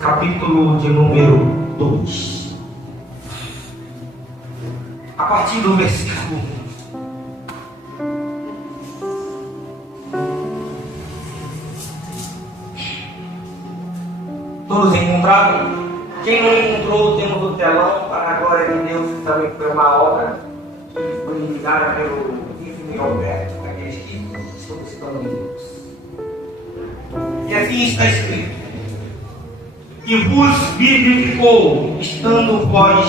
Capítulo de número 2, a partir do versículo 1. Todos encontraram? Quem não encontrou, temos o telão para a glória de Deus, que também foi uma obra que foi indicada pelo Ivne Alberto, aqueles que estão buscando Deus. E assim está escrito: e vos vivificou, estando vós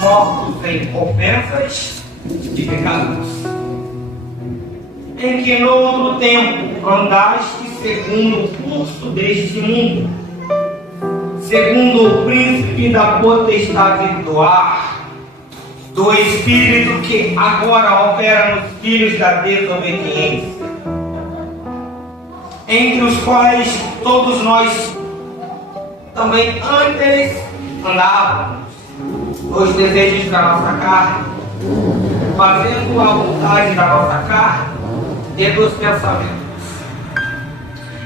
mortos em ofensas e pecados, em que no outro tempo andaste segundo o curso deste mundo, segundo o príncipe da potestade do ar, do espírito que agora opera nos filhos da desobediência, entre os quais todos nós também antes andávamos nos desejos da nossa carne, fazendo a vontade da nossa carne e dos pensamentos.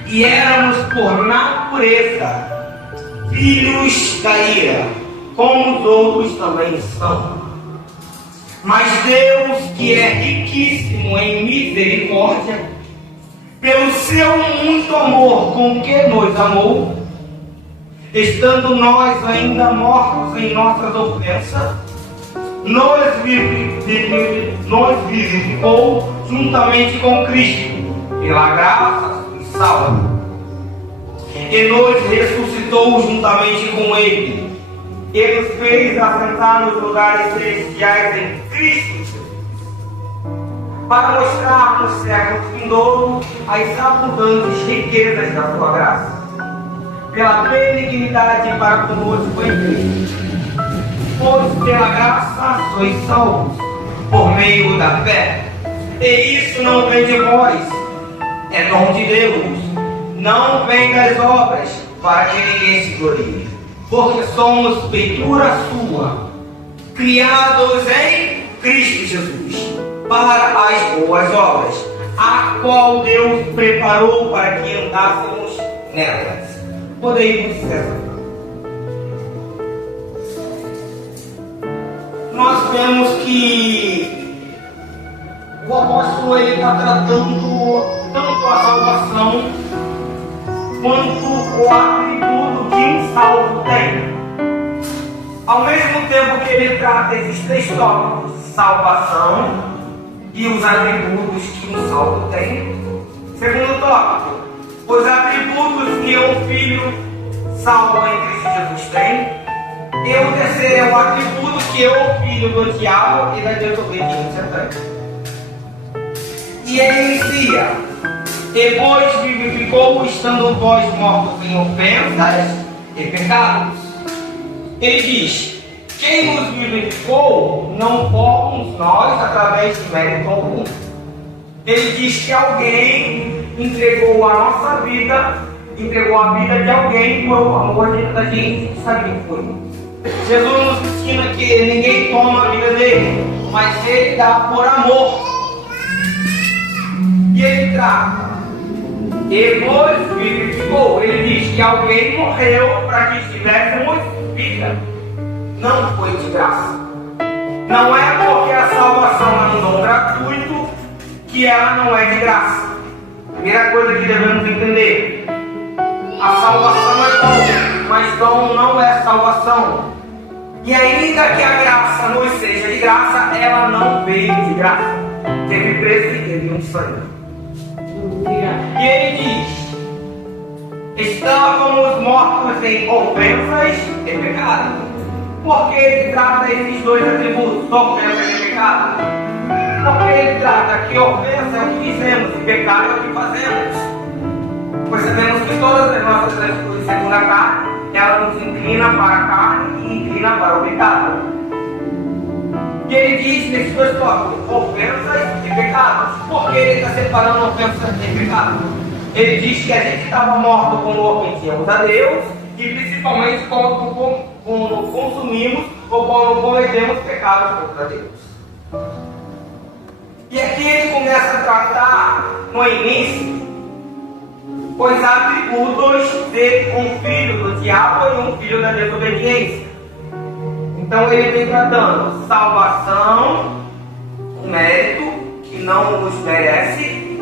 E éramos por natureza filhos da ira, como os outros também são. Mas Deus, que é riquíssimo em misericórdia, pelo seu muito amor com que nos amou, estando nós ainda mortos em nossas ofensas, nos vivificou juntamente com Cristo, pela graça e salva, e nos ressuscitou juntamente com Ele, e nos fez assentar nos lugares celestiais em Cristo Jesus, para mostrar nos séculos vindouros as abundantes riquezas da sua graça, pela benignidade para conosco em Cristo. Pois pela graça sois salvos, por meio da fé. E isso não vem de vós, é dom de Deus, não vem das obras, para que ninguém se glorie. Porque somos feitura sua, criados em Cristo Jesus, para as boas obras, a qual Deus preparou para que andássemos nelas. Podemos César. Nós vemos que o apóstolo está tratando tanto a salvação quanto o atributo que um salvo tem. Ao mesmo tempo que ele trata esses três tópicos, salvação e os atributos que um salvo tem. Segundo tópico, os atributos que um filho salvo em Cristo Jesus tem. E o terceiro é o atributo que o filho do diabo e da desobediência tem. E ele inicia: e vos vivificou, estando vós mortos em ofensas e pecados. Ele diz: quem nos vivificou não fomos nós através de mérito algum. Ele diz que alguém entregou a nossa vida, entregou a vida de alguém por amor da gente. Sabe quem foi? Jesus nos ensina que ninguém toma a vida dele, mas ele dá por amor. E ele trata: e nos vivificou. Ele diz que alguém morreu para que tivéssemos vida. Não foi de graça. Não é porque a salvação é um dom gratuito que ela não é de graça. Primeira coisa que devemos entender: a salvação é dom, mas dom não é salvação. E ainda que a graça nos seja de graça, ela não veio de graça. Teve preço e teve um sangue. E ele diz: estávamos mortos em ofensas e pecados. Porque ele trata esses dois atributos, ofensa e pecado. Porque ele trata que ofensa é o que dizemos e pecado é o que fazemos. Pois sabemos que todas as nossas atitudes segundo a carne, ela nos inclina para a carne e inclina para o pecado. E ele diz nesses dois tópicos, ofensas e pecados. Por que ele está separando ofensas e pecados? Ele diz que a gente estava morto quando ofendíamos a Deus, e principalmente quando consumimos ou quando cometemos pecados contra Deus. E aqui ele começa a tratar no início Pois há atributos de um filho do diabo e um filho da desobediência. Então ele vem tratando salvação, um mérito que não nos merece,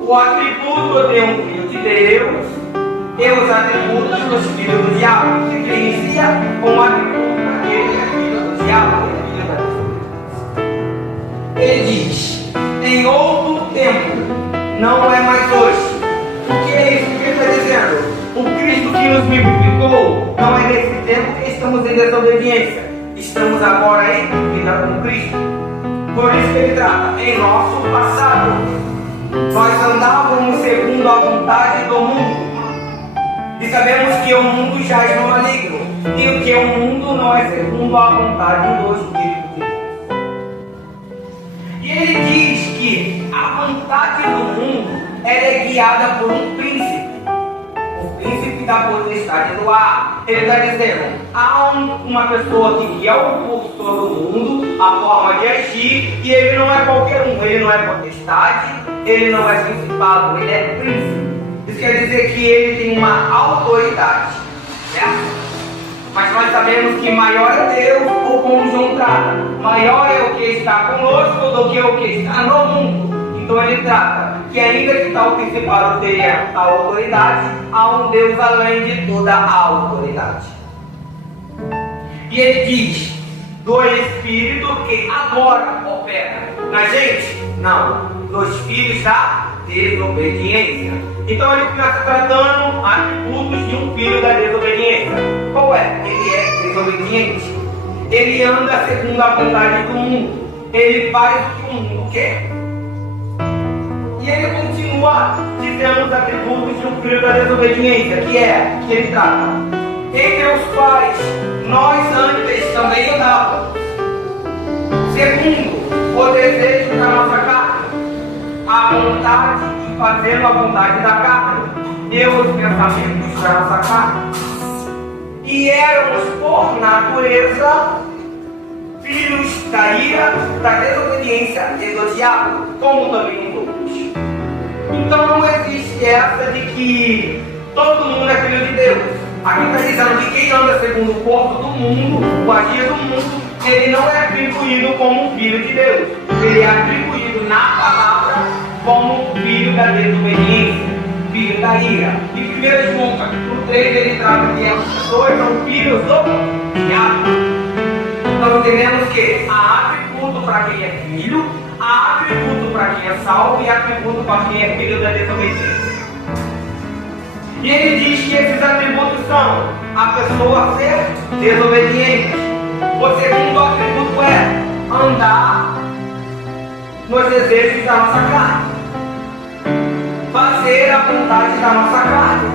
o atributo de um filho de Deus e os atributos dos filhos do diabo. Se diferencia com o atributo daquele que é filho do diabo e filho da desobediência. Ele diz: em outro tempo, não é mais hoje. O que é isso que ele está dizendo? O Cristo que nos vivificou não é nesse tempo que estamos em desobediência. Estamos agora em vida com Cristo. Por isso que ele trata em nosso passado. Nós andávamos segundo a vontade do mundo. E sabemos que o mundo jaz no maligno. E o que o mundo não é segundo a vontade do Espírito de Deus. E ele diz que a vontade do mundo ela é guiada por um príncipe. O príncipe da potestade do ar. Ele está dizendo: há uma pessoa que é o cursor do mundo, a forma de agir, e ele não é qualquer um. Ele não é potestade, ele não é principado, ele é príncipe. Isso quer dizer que ele tem uma autoridade, certo? Mas nós sabemos que maior é Deus, ou como João trata, maior é o que está conosco do que o que está no mundo. Então ele trata que ainda que tal principado tenha a autoridade, há um Deus além de toda a autoridade. E ele diz do Espírito que agora opera na gente? Não, dos filhos da desobediência. Então ele começa tratando atributos de um filho da desobediência. Qual é? Ele é desobediente. Ele anda segundo a vontade do mundo. Ele faz o que o mundo quer. E ele continua dizendo os atributos de um filho da desobediência, que ele trata, entre os quais nós antes também andávamos, segundo o desejo da nossa carne, a vontade de fazer a vontade da carne, e os pensamentos da nossa carne. E éramos por natureza filhos da ira, da desobediência e do diabo, como também todos. Então não existe essa de que todo mundo é filho de Deus. Aqui está dizendo que quem anda segundo o corpo do mundo, o agir do mundo, ele não é atribuído como filho de Deus. Ele é atribuído na palavra como filho da desobediência, filho da ira. E 1 João capítulo 3 ele trata que as pessoas são filhos do diabo. Então entendemos que há atributo para quem é filho, há atributo para quem é salvo e atributo para quem é filho da desobediência. E ele diz que esses atributos são a pessoa ser desobediente. O segundo atributo é andar nos desejos da nossa carne, fazer a vontade da nossa carne,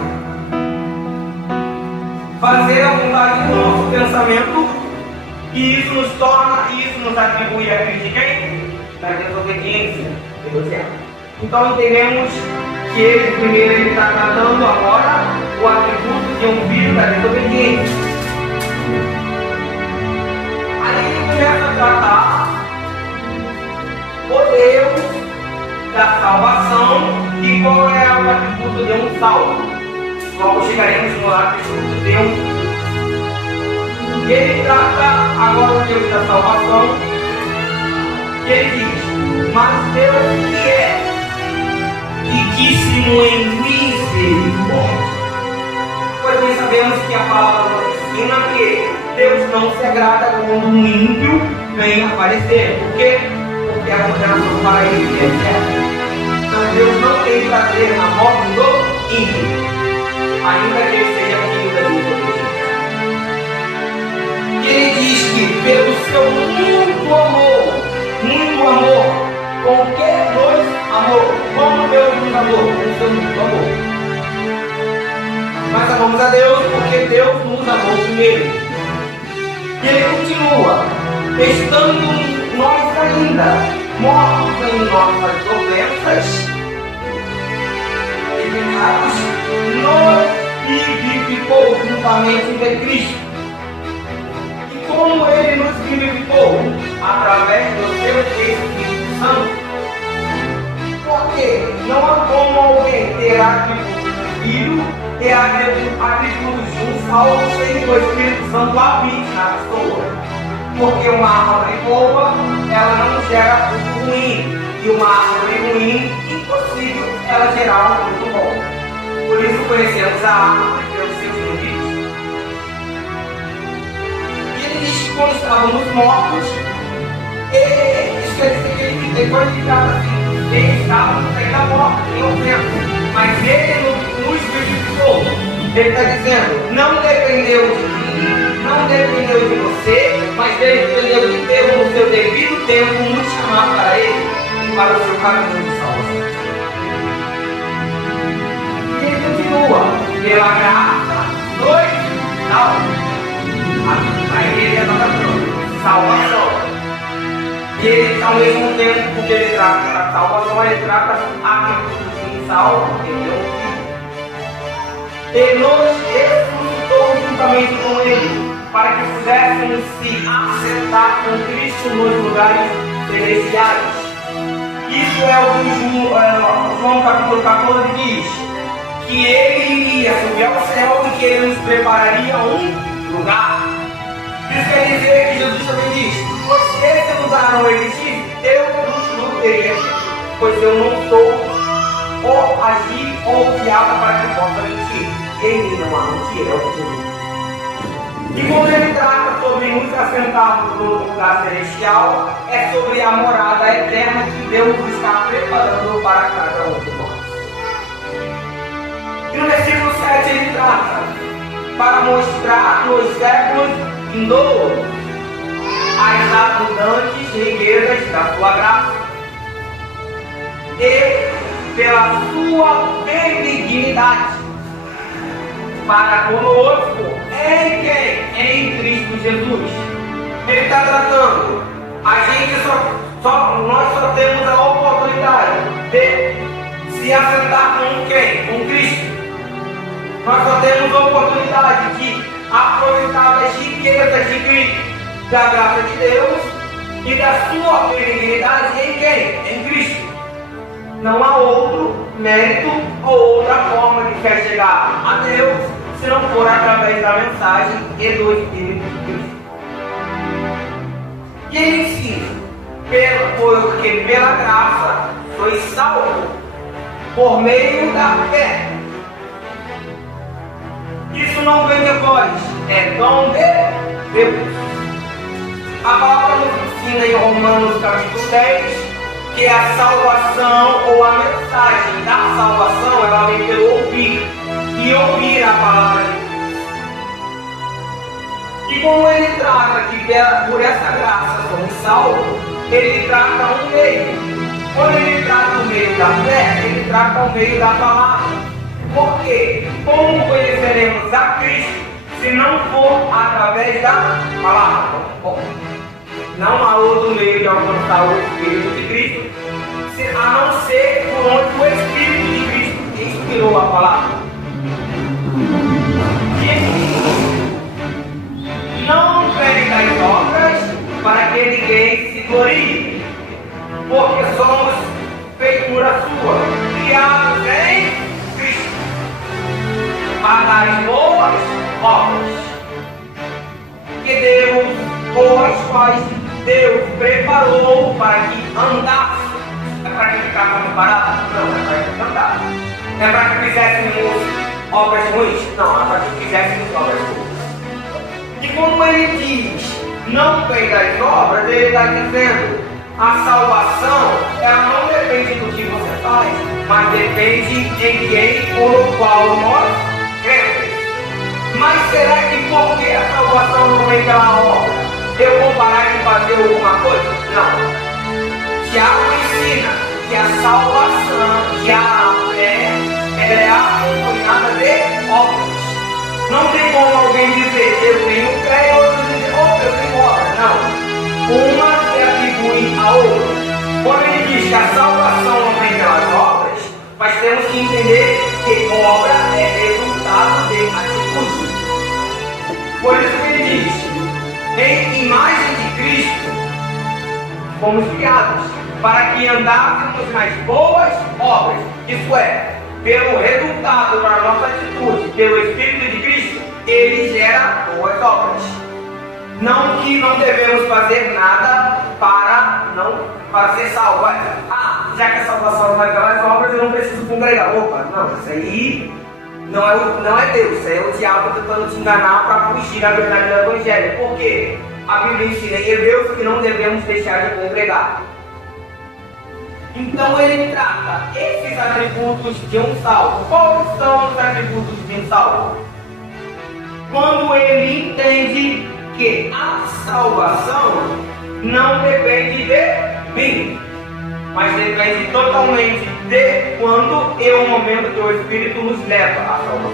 fazer a vontade do nosso pensamento. E isso nos atribui a filho de quem? Da desobediência do diabo. Então entendemos que ele está tratando agora o atributo de um filho da desobediência. Aí ele começa a tratar o Deus da salvação e qual é o atributo de um salvo. Logo chegaremos no atributo de um filho. E ele trata agora o Deus da salvação. E ele diz: mas Deus que é riquíssimo em misericórdia. Pois bem sabemos que a palavra nos ensina que Deus não se agrada quando um ímpio vem aparecer. Por quê? Porque a condenação para ele é eterna. Então Deus não tem prazer na morte do ímpio, ainda que ele seja filho da desobediência. E ele diz que pelo seu muito amor, com que nos amou, como Deus nos amou, com seu muito amor. Mas amamos a Deus porque Deus nos amou primeiro. E ele continua, estando nós ainda mortos em nossas ofensas e pecados, nos vivificou juntamente com Cristo. Como ele nos vivificou? Através do seu Espírito Santo. Porque não há como alguém ter atributos do Filho e atributos de um salvo sem o Espírito Santo habite na pessoa. Porque uma árvore boa, ela não gera fruto ruim. E uma árvore ruim, impossível ela gerar um fruto bom. Por isso conhecemos a árvore pelos seus frutos. E ele diz que quando estávamos mortos, isso quer dizer que ele foi indicado assim. Ele estava ainda morto, em ofensa. Mas ele nos vivificou. Ele está dizendo, não dependeu de mim, não dependeu de você, mas dependeu de Deus no seu devido tempo nos chamar para ele e para o seu caminho de salvação. E ele continua, pela graça, a igreja está tratando salvação. E ele, ao mesmo tempo que ele trata da salvação, ele trata a quem salva, entendeu? Ele nos ressuscitou juntamente com ele, para que pudéssemos se assentar com Cristo nos lugares celestiais. Isso é o que João capítulo 14 diz, que ele iria subir ao céu e que ele nos prepararia um lugar. Isso quer dizer que Jesus também diz, pois se esse lugar não existisse, eu não teria, pois eu não sou ou agir ou fiado para que possa mentir. Ele não há mentira, é o que Jesus diz. E quando ele trata sobre nos assentarmos no lugar celestial, é sobre a morada eterna que Deus está preparando para cada um de nós. E no versículo 7 ele trata para mostrar nos séculos vindouros as abundantes riquezas da sua graça e pela sua benignidade para conosco em quem? Em Cristo Jesus. Ele está tratando, nós só temos a oportunidade de se assentar com quem? Com Cristo. Nós só temos a oportunidade de aproveitar das riquezas de Cristo, da graça de Deus e da sua benignidade em quem? Em Cristo. Não há outro mérito ou outra forma de quer chegar a Deus se não for através da mensagem e do Espírito de Cristo. E ele ensina, porque pela graça foi salvo por meio da fé. Isso não vem de vós, é dom de Deus. A palavra nos ensina em Romanos capítulo 10 que a salvação ou a mensagem da salvação ela vem pelo ouvir e ouvir a palavra de Deus. E como ele trata que por essa graça somos salvos, ele trata um meio. Quando ele trata o meio da fé, ele trata o meio da palavra. Por quê? Como conheceremos a Cristo se não for através da palavra? Bom, não há outro meio de alcançar o Espírito de Cristo, a não ser por onde o Espírito de Cristo inspirou a palavra. E não vem das obras para que ninguém se glorie, porque somos feitura sua, criados em Cristo, para as boas obras que Deus, ou as quais Deus preparou para que andasse. É para que ficássemos parados? Não, é para que andasse. É para que fizéssemos obras ruins? Não, é para que fizéssemos obras boas. E como ele diz, não vem das obras, ele está dizendo, a salvação, ela não depende do que você faz, mas depende em quem ou no qual nós cremos. Mas será que porque a salvação não vem pela obra, eu vou parar de fazer alguma coisa? Não. Tiago ensina que a salvação, que a fé, ela é acompanhada de obras. Não tem como alguém dizer eu tenho fé e outro dizer eu tenho obra. Não. Uma se atribui a outra. Quando ele diz que a salvação não vem pelas obras, nós temos que entender que obra é resultado de atitude. Por isso que ele diz, em imagem de Cristo, fomos criados para que andássemos nas boas obras. Isso é, pelo resultado da nossa atitude, pelo Espírito de Cristo, ele gera boas obras. Não que não devemos fazer nada para ser salvo. Já que a salvação vai pelas obras, eu não preciso congregar. Opa, não, isso aí não é Deus, isso aí é o diabo tentando te enganar para fugir da verdade do Evangelho. Por quê? A Bíblia ensina em Hebreus que não devemos deixar de congregar. Então ele trata esses atributos de um salvo. Quais são os atributos de um salvo? Quando ele entende que a salvação não depende de mim, mas depende totalmente de quando e o momento que o Espírito nos leva à salvação.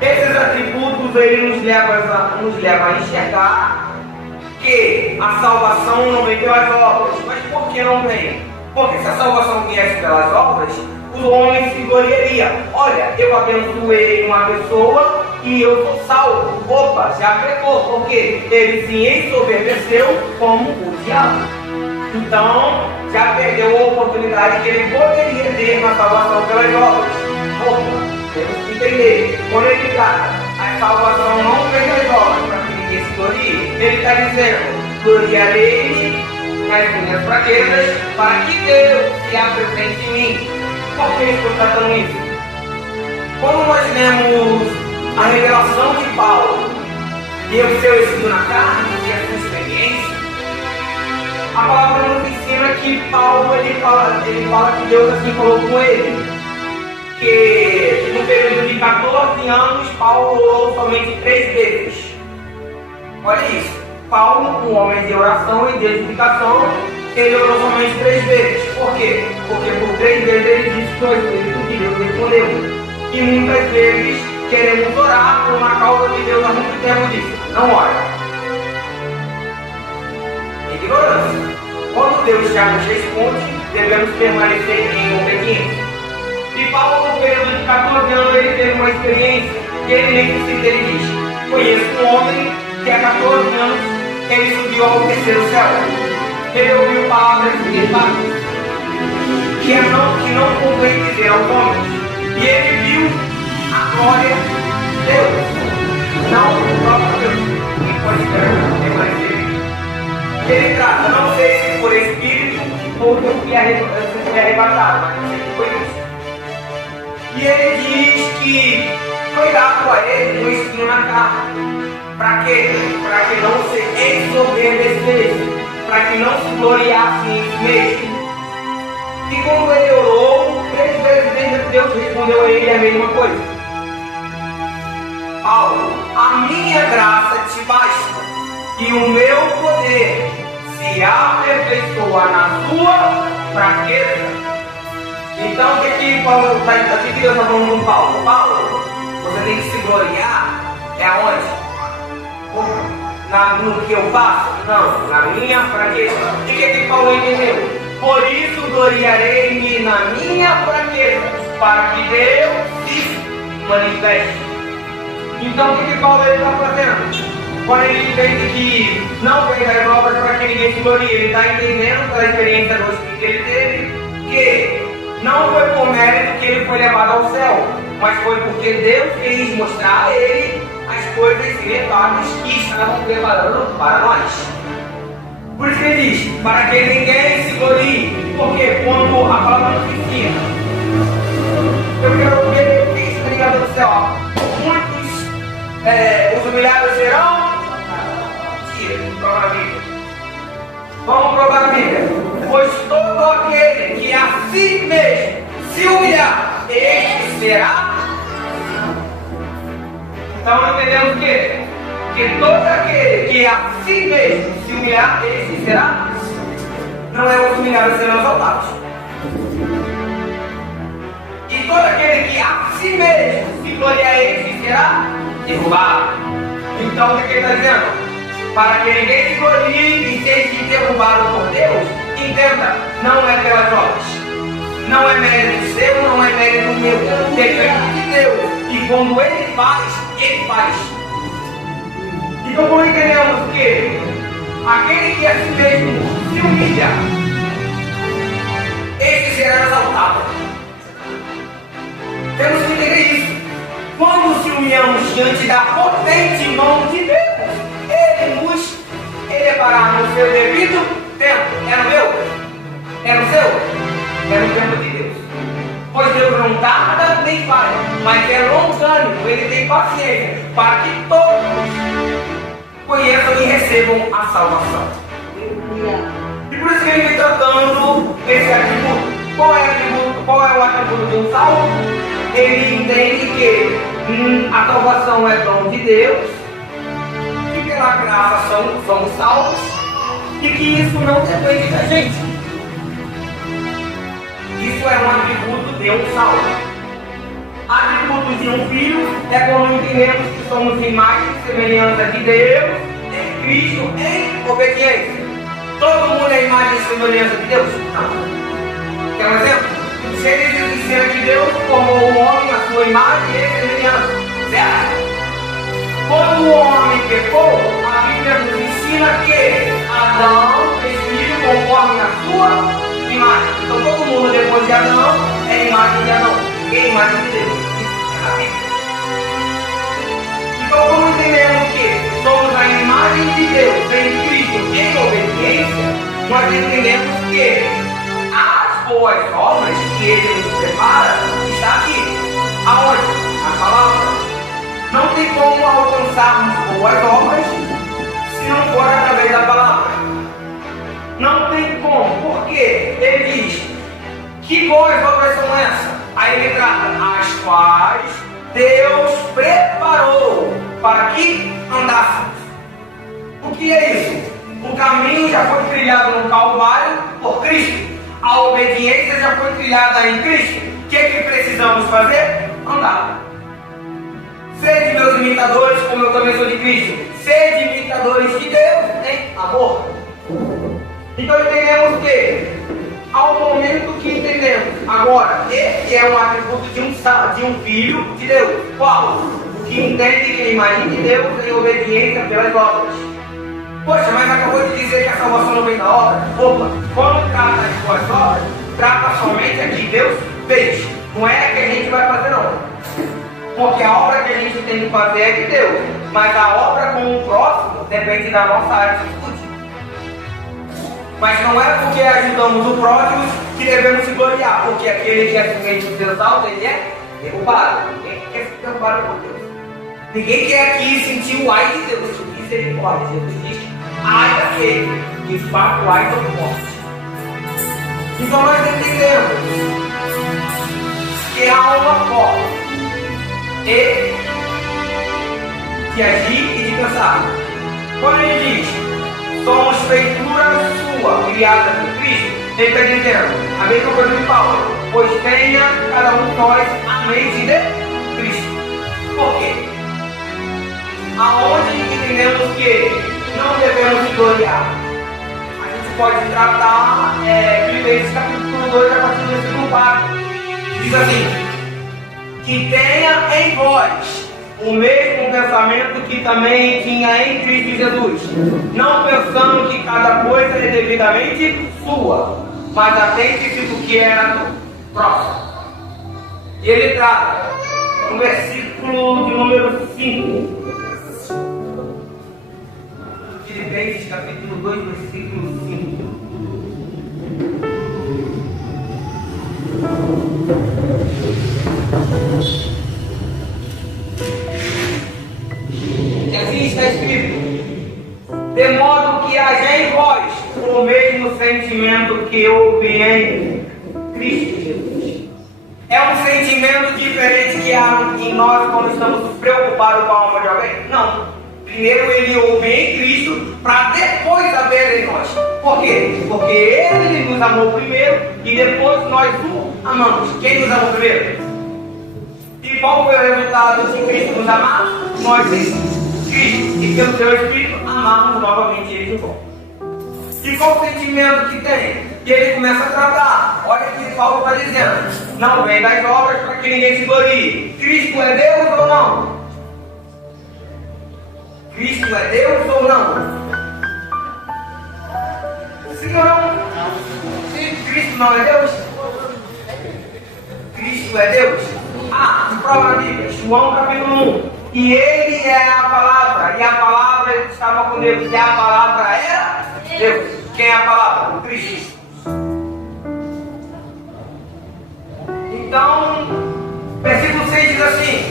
Esses atributos ele nos leva a enxergar que a salvação não vem pelas obras. Mas por que não vem? Porque se a salvação viesse pelas obras, o homem se gloriaria. Olha, eu abençoei uma pessoa e eu sou salvo. Opa, já pecou, porque ele se ensoberbeceu como o diabo. Então, já perdeu a oportunidade que ele poderia ter na salvação pelas obras. Opa, temos que entender. Quando ele trata, a salvação não vem das obras para que ninguém se glorie. Ele está dizendo, gloriarei-me nas minhas fraquezas, para que Deus se apresente em mim. Por que estou tratando isso? Quando nós lemos a revelação de Paulo e o seu ensino na carne e a sua experiência, a palavra nos ensina que Paulo ele fala que Deus assim falou com ele, que no período de 14 anos Paulo orou somente 3 vezes. Olha isso. Paulo, um homem de oração e de edificação, ele orou somente 3 vezes. Por quê? Porque por 3 vezes ele disse que o Espírito de Deus respondeu. E muitas vezes queremos orar por uma causa que Deus há muito tempo disse, não ora. Ignorância. Quando Deus já nos responde, devemos permanecer em obediência. E Paulo, no período de 14 anos, ele teve uma experiência que ele nem precisa, ele diz, conheço um homem que há 14 anos ele subiu ao terceiro céu. Ele ouviu palavras inefáveis que não convém dizer aos homens. E ele viu a glória de Deus, não o próprio Deus, que pode permanecer. Ele trata, não sei se por espírito ou se foi arrebatado, mas não sei se foi isso. E ele diz que foi dado a ele um espinho na carne. Para quê? Para que não se ensoberbecesse, para que não se gloriasse em si mesmo. E quando ele orou, 3 vezes Deus respondeu a ele a mesma coisa. Paulo, a minha graça te basta, e o meu poder se aperfeiçoa na sua fraqueza. Então, o que Deus está falando com Paulo? Paulo, você tem que se gloriar, é aonde? No que eu faço? Não, na minha fraqueza. E o que Paulo entendeu? Por isso gloriarei-me na minha fraqueza, para que Deus se manifeste. Então o que Paulo está fazendo? Quando ele entende que não fez as obras para que ninguém se glorie, ele está entendendo pela experiência do Espírito que ele teve, que não foi por mérito que ele foi levado ao céu, mas foi porque Deus quis mostrar a ele as coisas inefáveis que estavam preparando para nós. Por isso que ele diz, para que ninguém se glorie, porque quando a palavra nos ensina, eu quero ver quem está ligado no céu. Muitos, os humilhados serão provar a Bíblia. Vamos provar a Bíblia. Pois todo aquele que a si mesmo se humilhar, este será. Então entendemos que todo aquele que a si mesmo se humilhar, esse será. Não é os humilhados serão exaltados. E todo aquele que a si mesmo se gloriar, esse será derrubado. Então o que ele está dizendo? Para que ninguém se glorie e seja derrubado por Deus, entenda, não é pelas obras. Não é mérito seu, não é mérito meu. Depende de Deus. E quando Ele faz, Ele faz. Então como entendemos que aquele que a si mesmo se humilha, esse será exaltado. Temos que entender isso. Quando nos humilhamos diante da potente mão de Deus, Ele parar no seu devido tempo. É no meu? É no seu? É no tempo de Deus. Pois Deus não tarda nem falha, mas é longânimo, Ele tem paciência para que todos conheçam e recebam a salvação. E por isso que Ele vem tratando esse atributo. Qual é o atributo de um salvo? Ele entende que a salvação é dom de Deus, que pela graça somos salvos e que isso não depende da gente. Isso é um atributo de um salvo. Atributo de um filho é quando entendemos que somos imagem e semelhança de Deus em Cristo em obediência. Todo mundo é imagem e semelhança de Deus? Não. Quer um exemplo? Se ele ensina que Deus formou o homem à sua imagem e semelhança, certo? Quando o homem pecou, a Bíblia nos ensina que Adão fez filho conforme a sua imagem. Então todo mundo depois de Adão é imagem de Adão, é imagem de Deus. Isso é na Bíblia. Então como entendemos que somos a imagem de Deus em Cristo em obediência, nós entendemos que as boas obras que Ele nos prepara está aqui. Aonde? Na palavra. Não tem como alcançarmos boas obras se não for através da palavra. Não tem como. Por quê? Ele diz: que boas obras são essas? Aí ele trata as quais Deus preparou para que andássemos. O que é isso? O caminho já foi trilhado no Calvário por Cristo. A obediência já foi trilhada em Cristo. O que precisamos fazer? Andar. Sede meus imitadores, como eu também sou de Cristo. Sede imitadores de Deus em amor. Então entendemos que, ao momento que entendemos, agora, esse é um atributo de um filho de Deus. Qual? O que entende que a imagem de Deus em obediência pelas obras. Poxa, mas acabou de dizer que a salvação não vem da obra. Opa, quando trata as boas obras, trata somente a que Deus fez. Não é a que a gente vai fazer, não. Porque a obra que a gente tem que fazer é de Deus. Mas a obra com o próximo depende da nossa atitude. Mas não é porque ajudamos o próximo que devemos se gloriar. Porque aquele que simplesmente nos exalta, ele é derrubado. Ninguém quer ser derrubado por Deus. Ninguém quer aqui sentir o ai de Deus. Que misericórdia. Jesus diz: ai daquele que de fato ai tão forte. Então nós entendemos que há uma forma de agir e de pensar. Quando ele diz: somos feitura sua, criada por Cristo, ele está dizendo a mesma coisa de Paulo: pois tenha cada um de nós a mente de Cristo. Por quê? Aonde entendemos que não devemos se gloriar, a gente pode tratar Filipenses capítulo 2, a partir do versículo 4. Diz assim: que tenha em vós o mesmo pensamento que também tinha em Cristo Jesus, não pensando que cada coisa é devidamente sua, mas atente-se do que era do próximo. E ele trata no versículo de número 5. Filipenses capítulo 2, versículo 5. E assim está escrito: de modo que haja em vós o mesmo sentimento que houve em Cristo Jesus. É um sentimento diferente que há em nós quando estamos preocupados com a alma de alguém? Não. Primeiro ele houve em Cristo para depois haver em nós. Por quê? Porque ele nos amou primeiro e depois nós o amamos. Quem nos amou primeiro? E qual foi o resultado de Cristo nos amar? Nós em Cristo. E pelo seu Espírito amamos novamente ele de volta. E qual o sentimento que tem? E ele começa a tratar. Olha o que Paulo está dizendo: não vem das obras para que ninguém se glorie. Cristo é Deus ou não? Cristo é Deus ou não? Sim ou não? Se Cristo não é Deus? Cristo é Deus? de prova na Bíblia, João capítulo 1. E ele era a palavra, e a palavra estava com Deus, e a palavra era Deus. Quem é a palavra? O Cristo. Então, versículo 6 diz assim: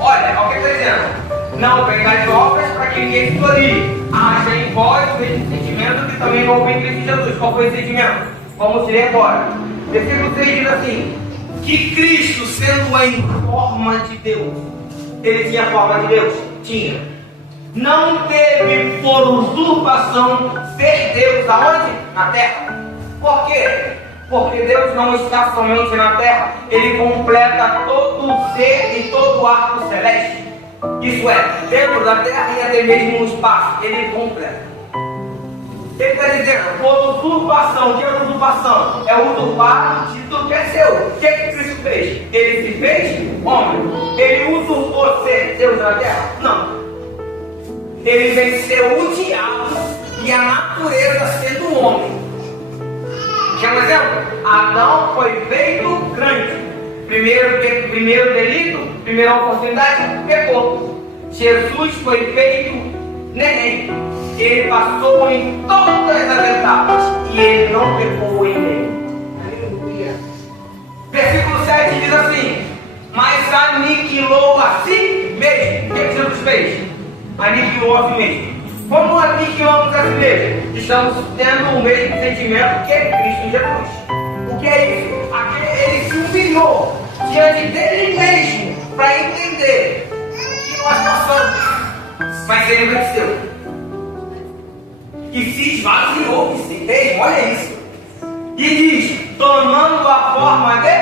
olha, olha o que está dizendo. Não pregai obras para que ninguém se glorie. Haja em vós o mesmo sentimento que também houve em Cristo Jesus. Qual foi o sentimento? Vamos ler agora. Versículo 6 diz assim: que Cristo, sendo em forma de Deus, ele tinha forma de Deus? Tinha. Não teve por usurpação ser Deus aonde? Na terra. Por quê? Porque Deus não está somente na terra, ele completa todo o ser e todo o arco celeste. Isso é, dentro da terra e até mesmo no espaço, ele completa. Ele está dizendo, por usurpação. O que é usurpação? É usurpar de tudo que é seu. O que é que Cristo fez? Ele se fez homem. Ele usurpou ser Deus na terra? Não. Ele venceu o diabo e a natureza sendo homem. Quer um exemplo? Adão foi feito grande. Primeiro delito, primeira oportunidade, pecou. Jesus foi feito neném. Ele passou em todas as etapas e ele não pecou em nenhum. Aleluia. Versículo 7 diz assim: mas aniquilou a si mesmo. O que Jesus fez? Aniquilou a si mesmo. Como aniquilamos a si mesmo? Estamos tendo o mesmo sentimento que Cristo Jesus. O que é isso? Ele se humilhou diante dele mesmo para entender o que nós passamos. Mas ele venceu. E se esvaziou de si mesmo, olha isso. E diz, tomando a forma de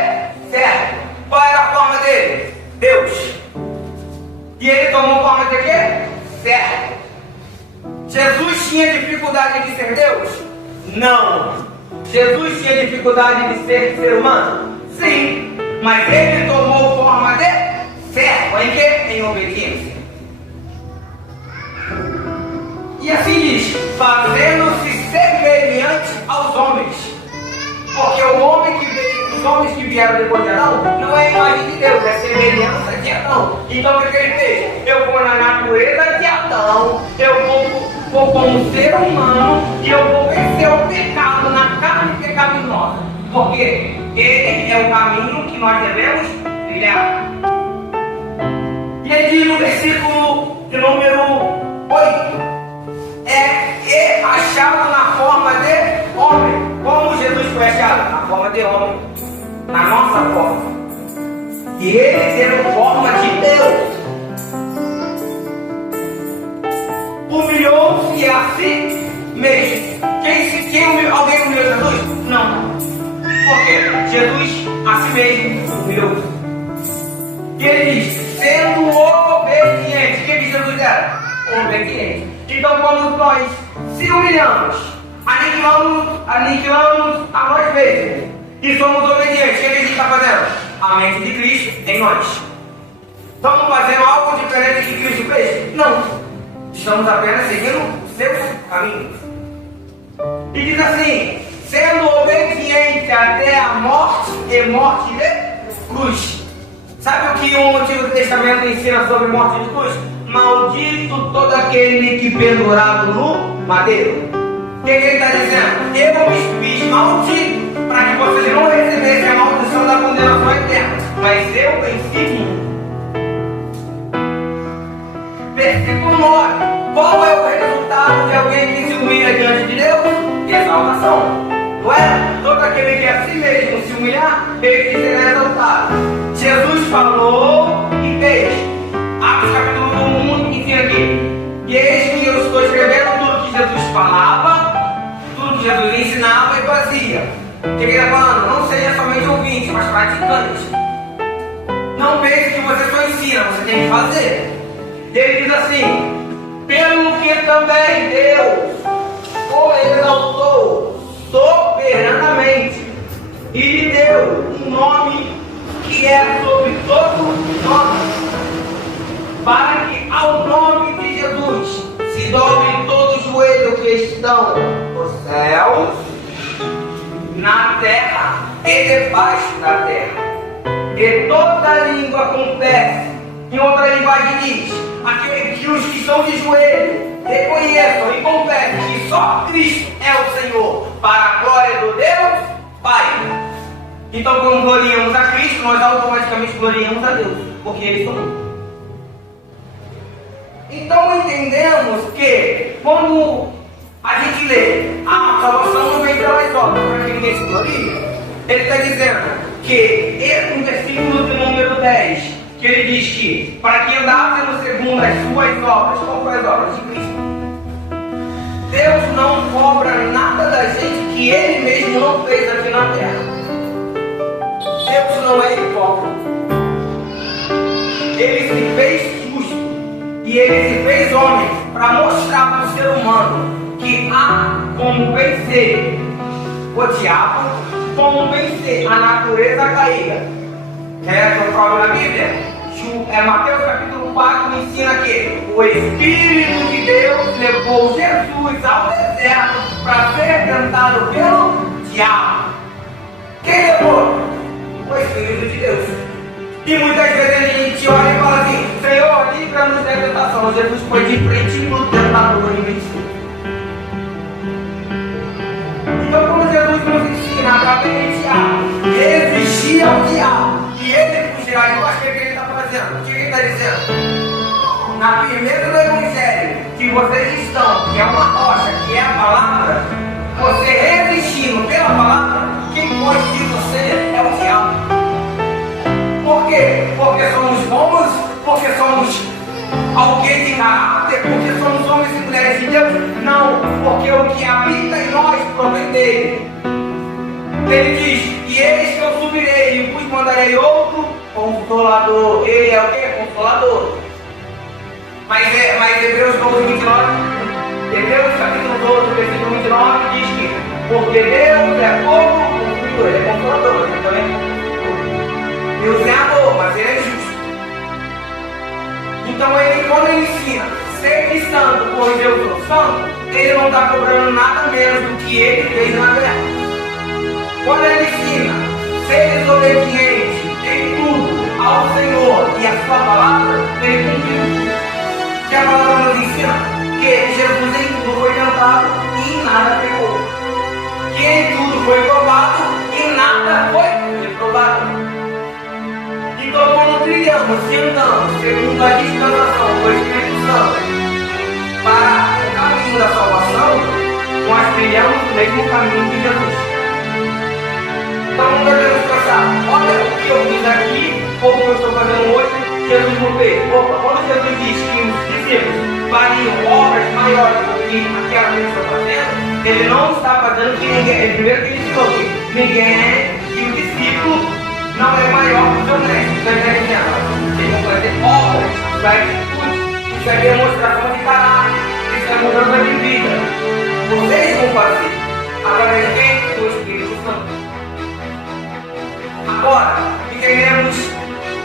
servo. Qual era a forma dele? Deus. E ele tomou forma de quê? Servo. Jesus tinha dificuldade de ser Deus? Não. Jesus tinha dificuldade de ser humano? Sim. Mas ele tomou forma de servo. Em quê? Em obediência. E assim diz, fazendo-se semelhante aos homens. Porque o homem que veio, os homens que vieram depois de Adão, não é a imagem de Deus, é semelhança de Adão. Então o que ele fez? Eu vou na natureza de Adão, eu vou como ser humano e eu vou vencer o pecado na carne pecaminosa. Porque ele é o caminho que nós devemos trilhar. E ele diz no versículo de número 8: é achado na forma de homem. Como Jesus foi achado? Na forma de homem. Na nossa forma. E ele teve forma de Deus. Humilhou-se a si mesmo. Alguém humilhou Jesus? Não. Por quê? Jesus a si mesmo humilhou-se. E ele diz, sendo obediente. O que Jesus era? Obediente. Então quando nós se humilhamos, aniquilamos a nós mesmos e somos obedientes, o que a gente está fazendo? A mente de Cristo em nós. Estamos fazendo algo diferente do que Cristo fez? Não. Estamos apenas seguindo os seus caminhos. E diz assim, sendo obediente até a morte e morte de cruz. Sabe o que o Antigo Testamento ensina sobre morte de cruz? Maldito todo aquele que pendurado no madeiro. O que ele está dizendo? Eu me fiz maldito para que vocês não recebessem a maldição da condenação eterna. Mas eu venci. Versículo 9. Qual é o resultado de alguém que se humilha diante de Deus? Exaltação. Não é? Todo aquele que a si mesmo se humilhar, ele que será exaltado. Jesus falou e fez. Atos capítulo 1 ensina aqui. E eis que eu estou escrevendo tudo que Jesus falava, tudo que Jesus ensinava e fazia. O que ele está falando? Não seja somente ouvinte, mas praticante. Não pense que você só ensina, você tem que fazer. Ele diz assim, pelo que também Deus o exaltou soberanamente e lhe deu um nome que é sobre todo nome, para que ao nome de Jesus se dobre todo o joelho que estão nos céus, na terra e debaixo da terra. E toda língua confesse. Em outra linguagem diz: que os que estão de joelho reconheçam e confessem que só Cristo é o Senhor, para a glória do Deus Pai. Então, quando gloriamos a Cristo, nós automaticamente gloriamos a Deus, porque eles são um. Então entendemos que quando a gente lê a salvação não vem pelas obras, para que ninguém se glorie, ele está dizendo que no versículo de número 10, que ele diz que para que andássemos segundo as suas obras, qual foi as obras de Cristo? Deus não cobra nada da gente que ele mesmo não fez aqui na terra. Deus não é hipócrita. Ele se fez justo e ele se fez homem para mostrar para o ser humano que há como vencer o diabo, como vencer a natureza caída. Que eu falo na Bíblia? Mateus capítulo 4 ensina que o Espírito de Deus levou Jesus ao deserto para ser tentado pelo diabo. Quem levou? O Espírito de Deus. E muitas vezes a gente olha e fala assim: Senhor, livra-nos da tentação. Jesus foi de frente no tentador e venceu. Então, como Jesus nos ensina a resistir ao diabo e ele fugirá, eu acho que ele está fazendo. O que ele está dizendo? Na firmeza do Evangelho que vocês estão, que é uma rocha, que é a palavra, você resistindo pela palavra, quem pode de você é o diabo. Por quê? Porque somos bons, porque somos alguém de caráter, porque somos homens e mulheres de Deus? Não, porque o que habita em nós provém dele. Ele diz: e eis que eu subirei e vos mandarei outro Consolador. Ele é o que? Consolador. Mas Hebreus 12, 29, Hebreus capítulo 12, versículo 29 diz que porque Deus é fogo, ele é consolador, então Deus é amor, mas ele é justo. Então quando ele ensina ser santo, pois eu sou santo, ele não está cobrando nada menos do que ele fez na terra. Quando ele ensina ser desobediente em tudo ao Senhor e a sua palavra, ele cumpriu. Que a palavra nos ensina que Jesus em tudo foi tentado e em nada pecou. Que em tudo foi provado e em nada foi reprovado. Então, quando trilhamos e andamos segundo a dispensação do Espírito Santo para o caminho da salvação, nós trilhamos o mesmo caminho de Jesus. Então não devemos pensar: olha o que eu fiz aqui, ou o que eu estou fazendo hoje, Jesus não fez. Quando Jesus diz que os discípulos fariam obras maiores do que aquela que eles estão fazendo, ele não está fazendo que ninguém. Primeiro que ele falou que ninguém, que o discípulo não é maior que o seu mestre. Então ele está dizendo: eles vão fazer obras, vai atitude. Isso é demonstração de caráter, isso é mudança de vida. Vocês vão fazer através de quem? Do Espírito Santo. Agora, entendemos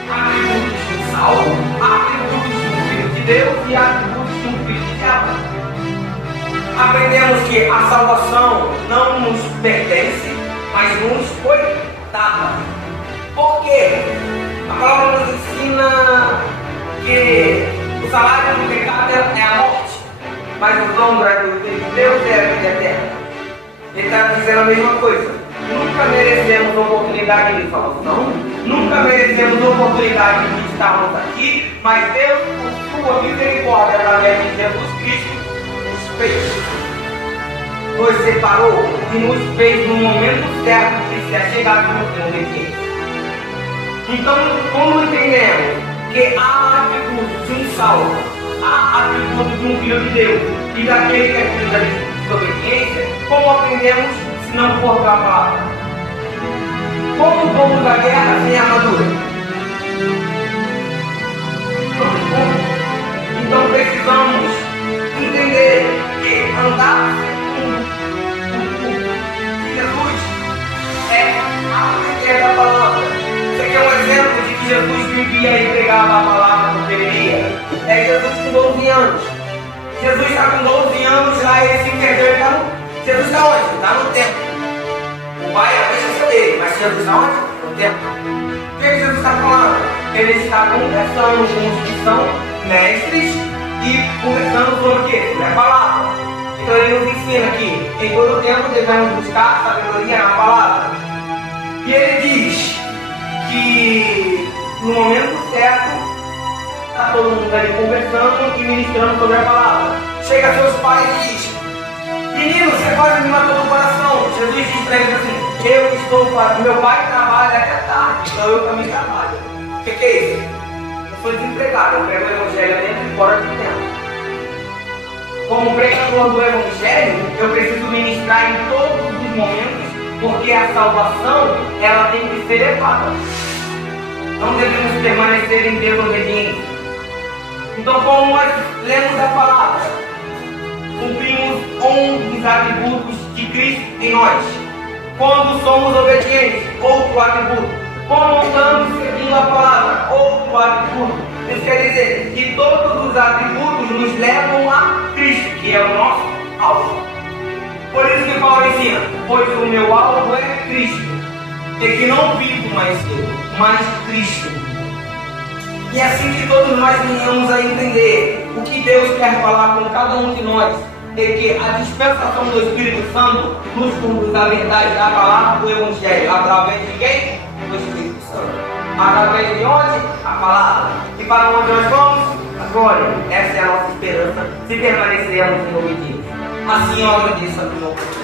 atributos do salvo, atributos do Filho de Deus e atributos do Filho de diabo. Aprendemos que a salvação não nos pertence, mas nos foi dada. Por quê? A palavra nos ensina que o salário do pecado é a morte, mas o dom gratuito de Deus é a vida eterna. Ele está dizendo a mesma coisa. Nunca merecemos oportunidade de salvação, nunca merecemos oportunidade de estarmos aqui, mas Deus, por sua misericórdia, através de Jesus Cristo, nos fez, nos separou e nos fez no momento certo de ser chegado no fim. Então, como entendemos que há atributos de um salvo, há atributos de um filho de Deus e daquele que é filho da desobediência, como aprendemos se não for pela palavra? Como o povo da guerra sem armadura? Então precisamos entender que andar com Jesus é aprender a palavra. Você quer um exemplo de que Jesus vivia e pregava a palavra porque ele ia? É Jesus com 12 anos. Jesus está com 12 anos lá e ele se perdeu. Jesus está onde? Está no templo. O pai é a bênção dele, mas Jesus está onde? No templo. que Jesus está falando? Ele está conversando com os que são mestres e conversando sobre o quê? Sobre a palavra. Então ele nos ensina que em todo tempo devemos buscar sabedoria na palavra. E ele diz que no momento certo está todo mundo ali conversando e ministrando sobre a palavra. Chega seus pais e diz: menino, você pode me matar do coração. Jesus diz para eles assim: meu pai trabalha até tarde, então eu também trabalho. O que é isso? Eu sou desempregado, eu prego o evangelho dentro e fora do tempo. Como pregador do evangelho, eu preciso ministrar em todos os momentos, porque a salvação, ela tem que ser levada. Não devemos permanecer em desobediência. Então, como nós lemos a palavra, cumprimos um dos atributos de Cristo em nós. Quando somos obedientes, outro atributo. Quando andamos segundo a palavra, outro atributo. Isso quer dizer que todos os atributos nos levam a Cristo, que é o nosso alvo. Por isso que Paulo ensina: pois o meu alvo é Cristo, e que não vivo mais eu, mas Cristo. E é assim que todos nós venhamos a entender o que Deus quer falar com cada um de nós, é que a dispensação do Espírito Santo nos conduz à verdade da palavra do Evangelho. Através de quem? Do Espírito Santo. Através de onde? A palavra. E para onde nós vamos? A glória. Essa é a nossa esperança, se permanecermos em obediência. Assim eu agradeço a Deus.